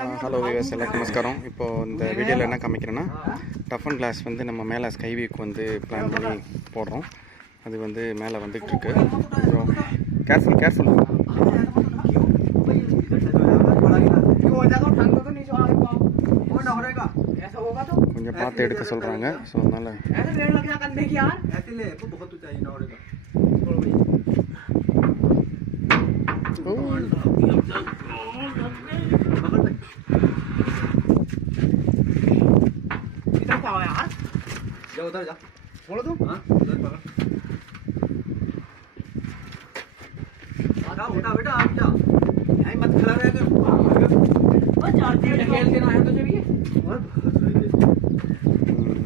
Hello விவஸ் எல்லாருக்கும் நமஸ்காரம் இப்போது இந்த வீடியோவில் என்ன காமிக்கிறேன்னா டஃபன் கிளாஸ் வந்து நம்ம மேலே ஸ்கை வியூக்கு வந்து பிளான் பண்ணி போடுறோம் அது வந்து மேலே வந்துகிட்டு இருக்கு அப்புறம் கேர்ஃபுல் கேர்ஃபுல் கொஞ்சம் பார்த்து எடுக்க சொல்கிறாங்க ஸோ அதனால் बोलो तुम उठा बेटा आप जा यहीं मत खड़ा रहे खेलते ना है तो चलिए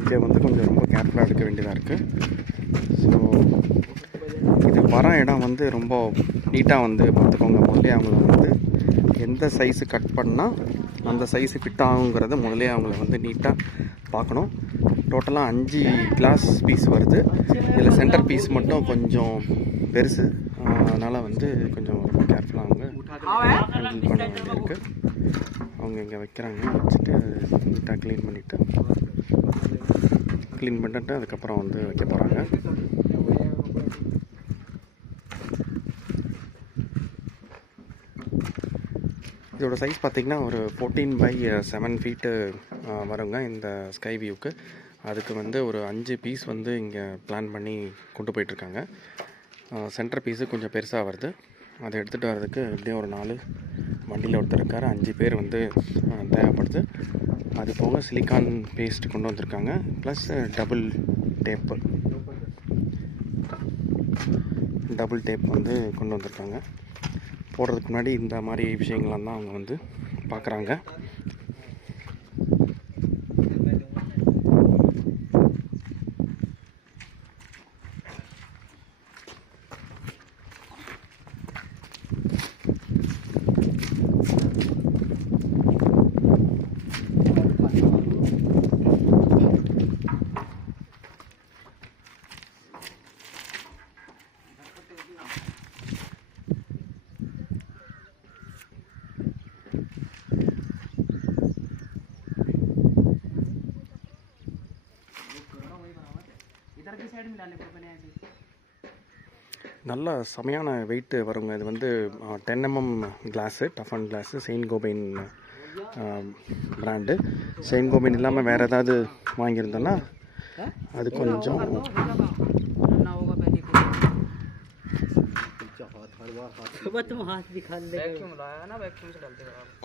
இங்கே வந்து கொஞ்சம் ரொம்ப கேர்ஃபுல்லாக எடுக்க வேண்டியதாக இருக்குது ஸோ இது வர இடம் வந்து ரொம்ப நீட்டாக வந்து பார்த்துக்கோங்க முதல்ல அவங்கள வந்து எந்த சைஸு கட் பண்ணால் அந்த சைஸு ஃபிட் ஆகுங்கிறத முதல்ல அவங்கள வந்து நீட்டாக பார்க்கணும் டோட்டலாக அஞ்சு கிளாஸ் பீஸ் வருது. இதில் சென்டர் பீஸ் மட்டும் கொஞ்சம் பெருசு. அதனால் வந்து கொஞ்சம் ரொம்ப கேர்ஃபுல்லாக அவங்க ஹேண்டில் பண்ண வேண்டியிருக்கு. அவங்க இங்கே வைக்கிறாங்க. வச்சுட்டு நீட்டாக க்ளீன் பண்ணிவிட்டு க்ளீன் பண்ணிட்டு அதுக்கப்புறம் வந்து வைக்க போகிறாங்க இதோட சைஸ் பார்த்திங்கன்னா ஒரு ஃபோர்டீன் பை செவன் ஃபீட்டு வருங்க இந்த ஸ்கை வியூக்கு அதுக்கு வந்து ஒரு அஞ்சு பீஸ் வந்து இங்கே பிளான் பண்ணி கொண்டு போயிட்டுருக்காங்க. சென்டர் பீஸு கொஞ்சம் பெருசாக வருது. அதை எடுத்துகிட்டு வர்றதுக்கு எப்படியும் ஒரு நாலு வண்டியில் ஒருத்தர் இருக்கார். அஞ்சு பேர் வந்து தேவைப்படுது. அது போக சிலிக்கான் பேஸ்ட் கொண்டு வந்திருக்காங்க. Plus double tape double tape வந்து கொண்டு வந்திருக்காங்க. போடுறதுக்கு முன்னாடி இந்த மாதிரி விஷயங்கள்லாம் தான் அவங்க வந்து பார்க்குறாங்க சைடு மிலான் நல்லா செமையான வெயிட்டு வருங்க. இது வந்து ten MM glass tough and glass Saint Gobain brand Saint Gobain இல்லாமல் வேறு ஏதாவது வாங்கியிருந்தோன்னா அது கொஞ்சம்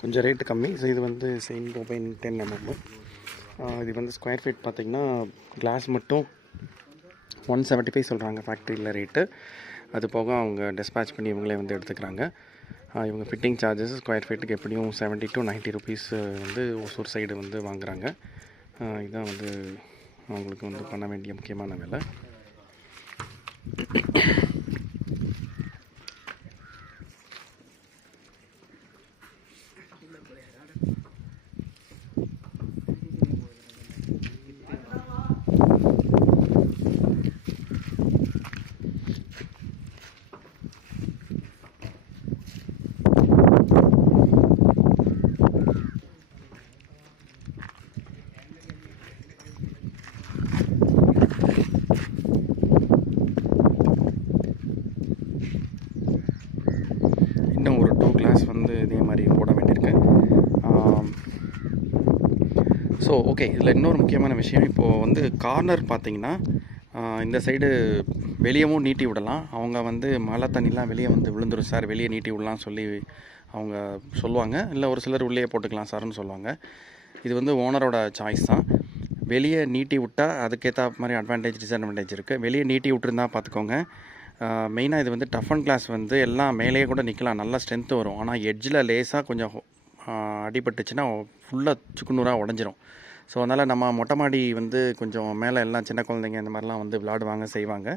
கொஞ்சம் ரேட்டு கம்மி. ஸோ இது வந்து செயின் கோபைன் டென் எம்எம் இது வந்து ஸ்கொயர் ஃபீட் பார்த்திங்கன்னா கிளாஸ் மட்டும் ஒன் செவன்ட்டி ஃபைவ் சொல்கிறாங்க ஃபேக்ட்ரியில் ரேட்டு அது போக அவங்க டிஸ்பேச் பண்ணி இவங்களே வந்து எடுத்துக்கிறாங்க. இவங்க ஃபிட்டிங் சார்ஜஸ் ஸ்கொயர் ஃபீட்டுக்கு எப்படியும் செவன்ட்டி டு 90 ருபீஸ் வந்து ஒசூர் சைடு வந்து வாங்குறாங்க. இதுதான் வந்து அவங்களுக்கு வந்து பண்ண வேண்டிய முக்கியமான வேலை இன்னும் ஒரு டூ கிளாஸ் வந்து இதே மாதிரி போட வேண்டியிருக்கு ஸோ ஓகே இதில் இன்னொரு முக்கியமான விஷயம். இப்போது வந்து கார்னர் பார்த்தீங்கன்னா இந்த சைடு வெளியவும் நீட்டி விடலாம். அவங்க வந்து மழை தண்ணிலாம் வெளியே வந்து விழுந்துடும் சார். வெளியே நீட்டி விடலாம் சொல்லி அவங்க சொல்லுவாங்க. இல்லை ஒரு சிலர் உள்ளே போட்டுக்கலாம் சார்னு சொல்லுவாங்க. இது வந்து ஓனரோட சாய்ஸ் தான். வெளியே நீட்டி விட்டால் அதுக்கேற்ற மாதிரி அட்வான்டேஜ் டிஸ்அட்வான்டேஜ் இருக்குது வெளியே நீட்டி விட்டுருந்தா பார்த்துக்கோங்க. மெயினாக இது வந்து டஃப் அண்ட் கிளாஸ் வந்து எல்லாம் மேலேயே கூட நிற்கலாம் நல்லா ஸ்ட்ரென்த்து வரும். ஆனால் எட்ஜில் லேசாக கொஞ்சம் அடிபட்டுச்சுன்னா ஃபுல்லாக சுக்குநூறாக உடஞ்சிரும். ஸோ அதனால் நம்ம மொட்டை மாடி வந்து கொஞ்சம் மேலே எல்லாம் சின்ன குழந்தைங்க இந்த மாதிரிலாம் வந்து விளாடுவாங்க செய்வாங்க.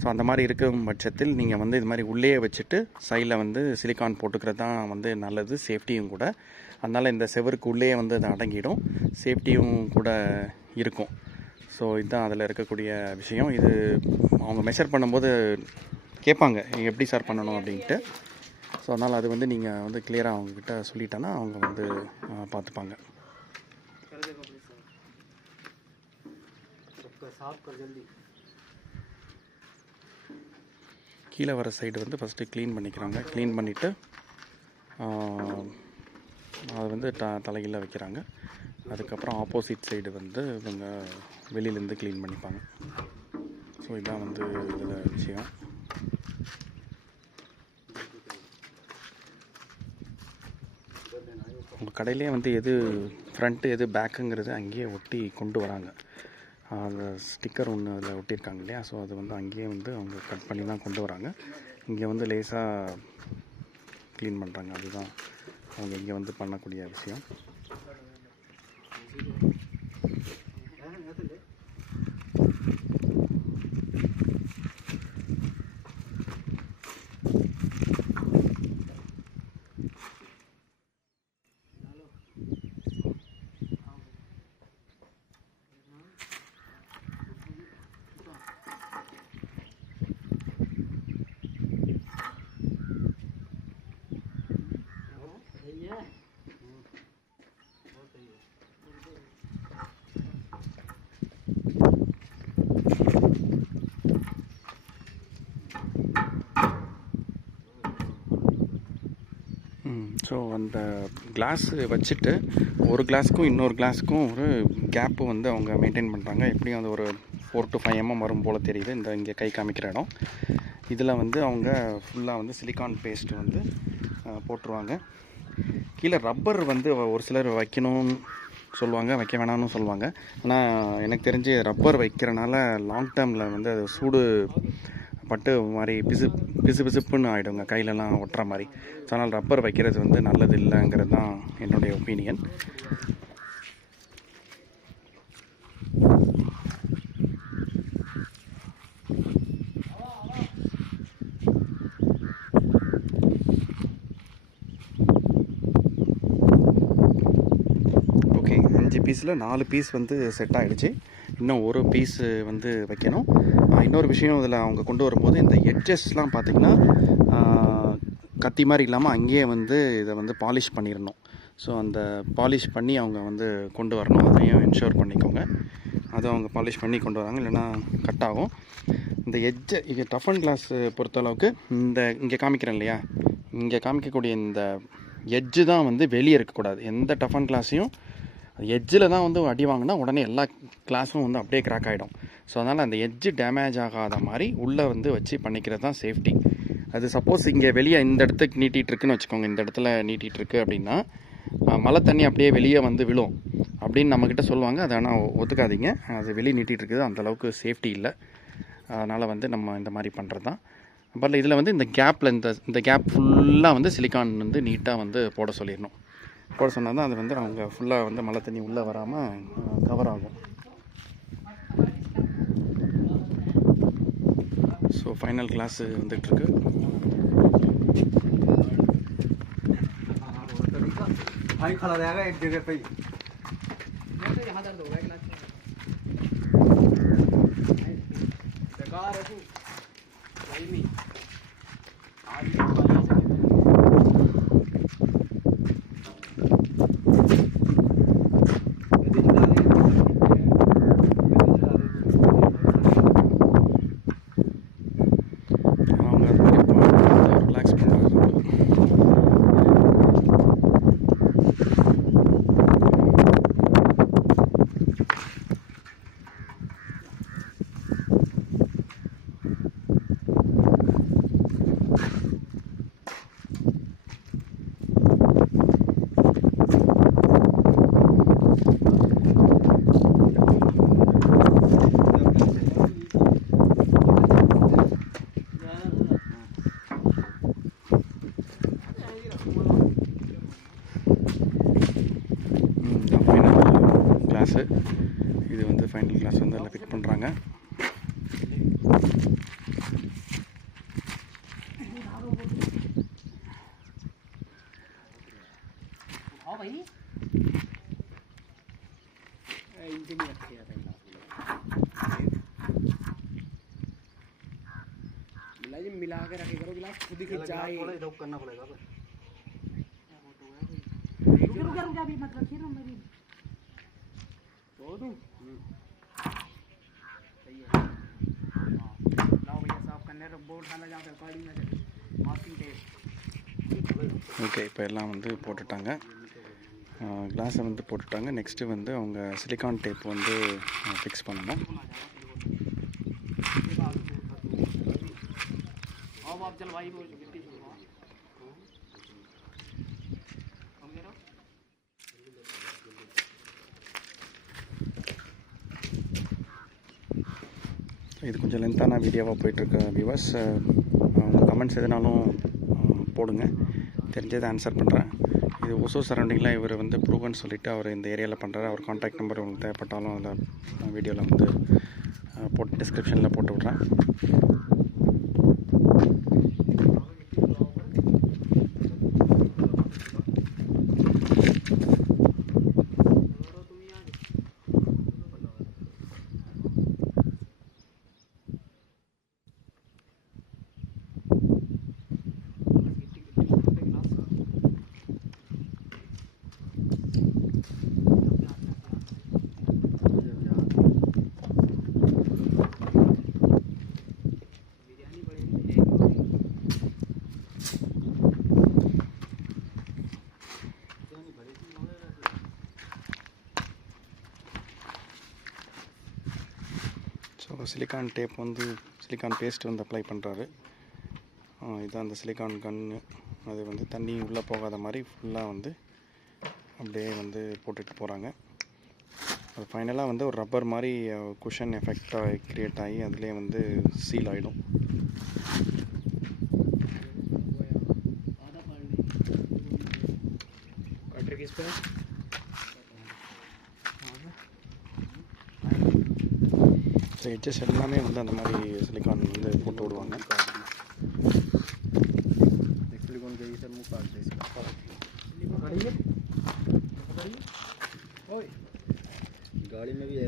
ஸோ அந்த மாதிரி இருக்கும் பட்சத்தில் நீங்கள் வந்து இது மாதிரி உள்ளே வச்சுட்டு சைடில் வந்து சிலிக்கான் போட்டுக்கிறது தான் வந்து நல்லது. சேஃப்டியும் கூட. அதனால் இந்த செவருக்கு உள்ளே வந்து அது அடங்கிடும். சேஃப்டியும் கூட இருக்கும். ஸோ இதுதான் அதில் இருக்கக்கூடிய விஷயம். இது அவங்க மெஷர் பண்ணும்போது கேட்பாங்க எப்படி சார் பண்ணணும்? அப்படின்ட்டு. ஸோ அதனால் அது வந்து நீங்கள் வந்து கிளியராக அவங்கக்கிட்ட சொல்லிட்டேன்னா அவங்க வந்து பார்த்துப்பாங்க. साफ कर जल्दी கீழே வர சைடு வந்து ஃபஸ்ட்டு க்ளீன் பண்ணிக்கிறாங்க க்ளீன் பண்ணிவிட்டு அது வந்து த தலைகீழ வைக்கிறாங்க அதுக்கப்புறம் ஆப்போசிட் சைடு வந்து இவங்க வெளியிலேருந்து க்ளீன் பண்ணிப்பாங்க ஸோ இதான் வந்து இதில் விஷயம் உங்கள் கடையிலே வந்து எது ஃப்ரண்ட்டு எது பேக்குங்கிறது அங்கேயே ஒட்டி கொண்டு வராங்க அந்த ஸ்டிக்கர் ஒன்று அதில் ஒட்டியிருக்காங்க இல்லையா? ஸோ அது வந்து அங்கேயே வந்து அவங்க கட் பண்ணி தான் கொண்டு வராங்க. இங்கே வந்து லேசாக க்ளீன் பண்ணுறாங்க அதுதான் அவங்க இங்கே வந்து பண்ணக்கூடிய விஷயம். அந்த கிளாஸ் வச்சுட்டு ஒரு கிளாஸுக்கும் இன்னொரு கிளாஸுக்கும் ஒரு கேப்பு வந்து அவங்க மெயின்டைன் பண்ணுறாங்க எப்படியும் அது ஒரு ஃபோர் டு ஃபைவ் எம்எம் வரும் போல் தெரியுது. இந்த இங்கே கை காமிக்கிற இடம். இதில் வந்து அவங்க ஃபுல்லாக வந்து சிலிக்கான் பேஸ்ட் வந்து போட்டுருவாங்க. கீழே ரப்பர் வந்து ஒரு சிலர் வைக்கணும் சொல்லுவாங்க வைக்க வேணாம்னு சொல்லுவாங்க. ஆனால் எனக்கு தெரிஞ்சு ரப்பர் வைக்கிறனால லாங் டேர்மில் வந்து அது சூடு பட்டு மாதிரி பிசு பிசு பிசுப்புன்னு ஆகிடுங்க கையிலலாம் ஒட்டுற மாதிரி. ஸோ அதனால் ரப்பர் வைக்கிறது வந்து நல்லது இல்லைங்கிறது தான் என்னுடைய ஒப்பீனியன் அஞ்சு பீஸில் நாலு பீஸ் வந்து செட் ஆகிடுச்சு இன்னும் ஒரு பீஸு வந்து வைக்கணும். இன்னொரு விஷயம் இதில் அவங்க கொண்டு வரும்போது இந்த எட்ஜஸ்லாம் பார்த்திங்கன்னா கத்தி மாதிரி இல்லாமல் அங்கேயே வந்து இதை வந்து பாலிஷ் பண்ணிடணும் ஸோ அந்த பாலிஷ் பண்ணி அவங்க வந்து கொண்டு வரணும். அதையும் என்ஷூர் பண்ணிக்கோங்க. அதை அவங்க பாலிஷ் பண்ணி கொண்டு வராங்க. இல்லைன்னா கட் ஆகும். இந்த எட்ஜை இது டஃப் அண்ட் கிளாஸ் பொறுத்தளவுக்கு இந்த இங்கே காமிக்கிறேன் இல்லையா? இங்கே காமிக்கக்கூடிய இந்த எட்ஜு தான் வந்து வெளியே இருக்கக்கூடாது. எந்த டஃப் அண்ட் கிளாஸையும் எஜ்ஜில் தான் வந்து அடி வாங்கினா உடனே எல்லா கிளாஸும் வந்து அப்படியே கிராக் ஆகிடும் ஸோ அதனால் அந்த எஜ்ஜு டேமேஜ் ஆகாத மாதிரி உள்ளே வந்து வச்சு பண்ணிக்கிறது தான் சேஃப்டி அது சப்போஸ் இங்கே வெளியே இந்த இடத்துக்கு நீட்டிகிட்ருக்குன்னு வச்சுக்கோங்க. இந்த இடத்துல நீட்டிகிட்ருக்கு அப்படின்னா மழை தண்ணி அப்படியே வெளியே வந்து விழும் அப்படின்னு நம்மக்கிட்ட சொல்லுவாங்க. அதை ஆனால் ஒத்துக்காதீங்க. அது வெளியே நீட்டிகிட்டு இருக்குது. அந்த அளவுக்கு சேஃப்டி இல்லை. அதனால் வந்து நம்ம இந்த மாதிரி பண்ணுறது தான். பட் இதில் வந்து இந்த கேப்பில் இந்த இந்த கேப் ஃபுல்லாக வந்து சிலிக்கான் வந்து நீட்டாக வந்து போட சொல்லிடணும். போட சொன்னால் தான் அது வந்து அவங்க ஃபுல்லாக வந்து மழை தண்ணி உள்ளே வராமல் கவர் ஆகும் ஸோ ஃபைனல் கிளாஸ் வந்துட்டுருக்கு भाई खड़ा रहेगा एक जगह पे ही ஃபைனல் கிளாஸு இது வந்து ஃபைனல் கிளாஸ் வந்து அதில் ஃபிட் பண்ணுறாங்க आओ भाई इनके भी रखे जाते हैं मिला जी मिला मिला के रखे करो गिलास खुद ही खिंचा है थोड़ा इधर करना पड़ेगा रुक अभी मत रखिए ना मेरी तो दूं सही है लाओ भैया साफ करने का बोर्ड डाला जाकर गाड़ी में से मास्किंग टेप ஓகே இப்போ எல்லாம் வந்து போட்டுட்டாங்க கிளாஸை வந்து போட்டுட்டாங்க நெக்ஸ்ட்டு வந்து அவங்க சிலிக்கான் டேப் வந்து ஃபிக்ஸ் பண்ணணும் अब आप இது கொஞ்சம் லென்த்தான வீடியோவாக போயிட்டுருக்கு வியூவர்ஸ் உங்கள் கமெண்ட்ஸ் எதுனாலும் போடுங்க. தெரிஞ்சதை ஆன்சர் பண்ணுறேன் இது ஒசூர் சரௌண்டிங்கில் இவர் வந்து ப்ரூவன் சொல்லிவிட்டு அவர் இந்த ஏரியாவில் பண்ணுறாரு அவர் காண்டாக்ட் நம்பர் உங்களுக்கு தேவைப்பட்டாலும் அதில் வீடியோவில் வந்து போட்டு டிஸ்கிரிப்ஷனில் போட்டு விட்றேன் ஸோ சிலிக்கான் டேப் வந்து சிலிக்கான் பேஸ்ட்டு வந்து அப்ளை பண்ணுறாரு இதுதான் அந்த சிலிக்கான் கன்னு. அது வந்து தண்ணி உள்ளே போகாத மாதிரி ஃபுல்லாக வந்து அப்படியே வந்து போட்டுட்டு போகிறாங்க அது ஃபைனலாக வந்து ஒரு ரப்பர் மாதிரி குஷன் எஃபெக்டாக க்ரியேட் ஆகி அதுலேயே வந்து சீல் ஆகிடும் Thank you. पे ஸோ எட்ஜஸ் எல்லாமே வந்து அந்த மாதிரி சிலிக்கான் வந்து போட்டு விடுவாங்க सिलिकॉन के ये सब मुंह काट दे इसका खड़ी है खड़ी ओए गाड़ी में भी है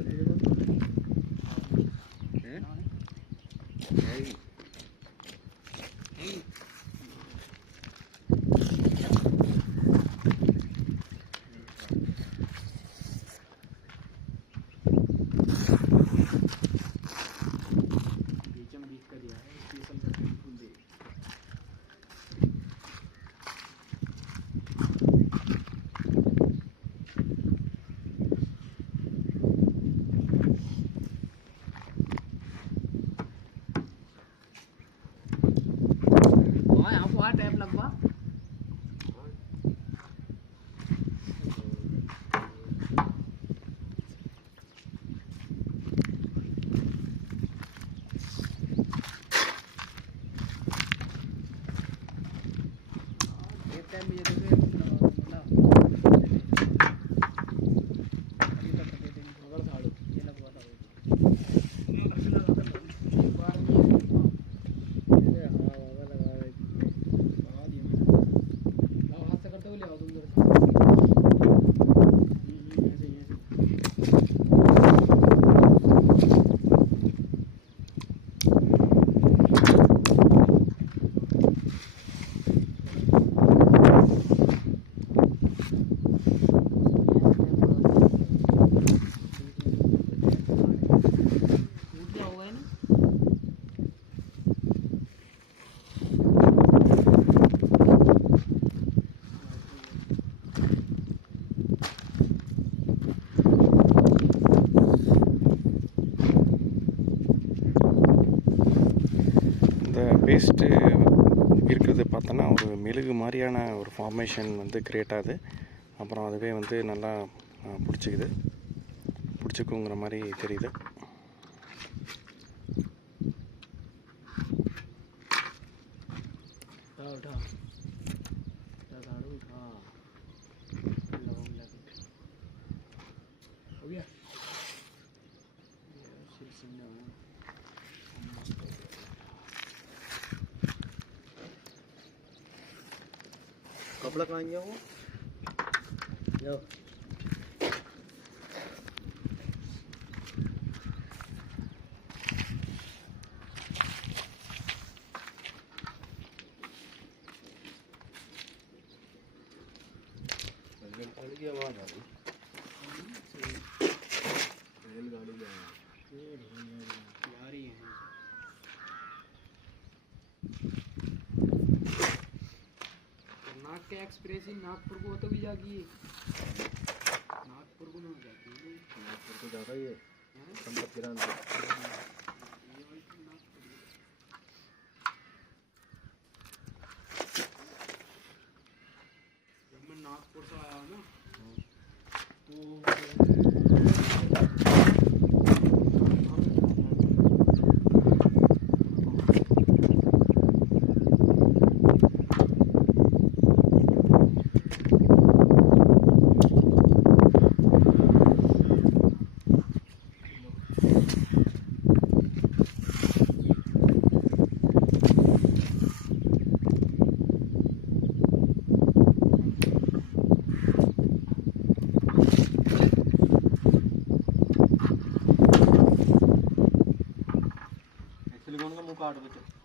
ஃபார்மேஷன் வந்து கிரியேட் ஆகுது. அப்புறம் அதுவே வந்து நல்லா பிடிச்சிக்குது. பிடிச்சிக்குங்கிற மாதிரி தெரியுது. एक्सप्रेस ही नागपुर को तो भी जागी है। नागपुर को ना जाती है। नागपुर तो को जा रही है। संपत किरान मैं नागपुर से आया ना हाँ। तो part of it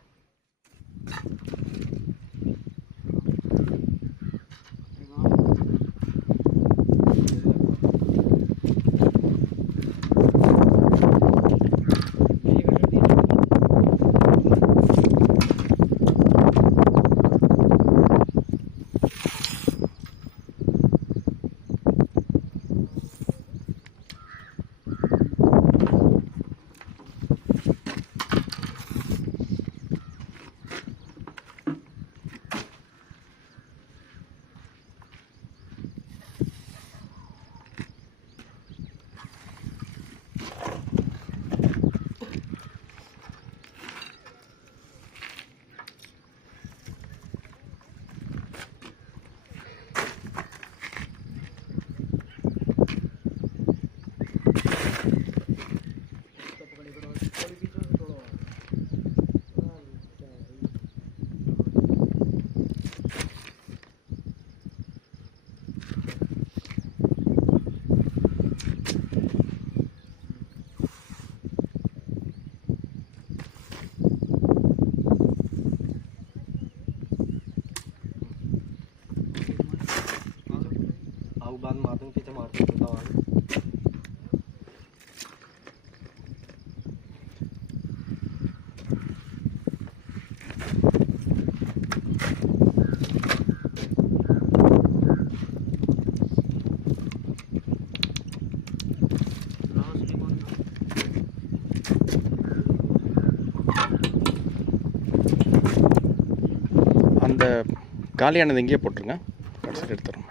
காலியானது இங்கேயே போட்டுருங்க. கடைசியில் எடுத்துடுறோம்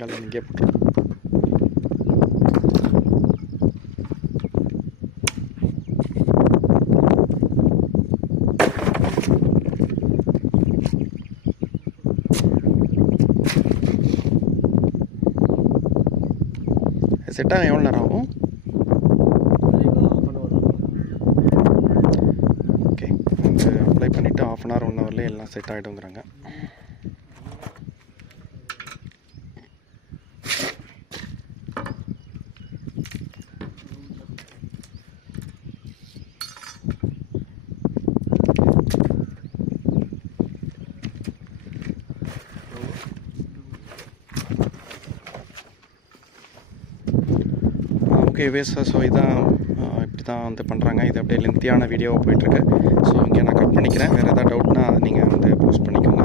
காலியானது இங்கேயே போட்டுருங்க. செட் எவ்வளோ நேரம் ஆகும்? ஓகே வந்து அப்ளை பண்ணிவிட்டு ஆஃப் அன் ஹவர் ஒன் ஹவர்லேயே எல்லாம் செட் ஆகிடுங்கிறாங்க ஓகே ஸோ இதான் இப்படி தான் வந்து பண்ணுறாங்க இது அப்படியே லென்த்தியான வீடியோவாக போயிட்டுருக்கு ஸோ இங்கே நான் கட் பண்ணிக்கிறேன். வேறு ஏதாவது டவுட்னா நீங்கள் வந்து போஸ்ட் பண்ணிக்கோங்க.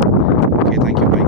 Okay thank you bye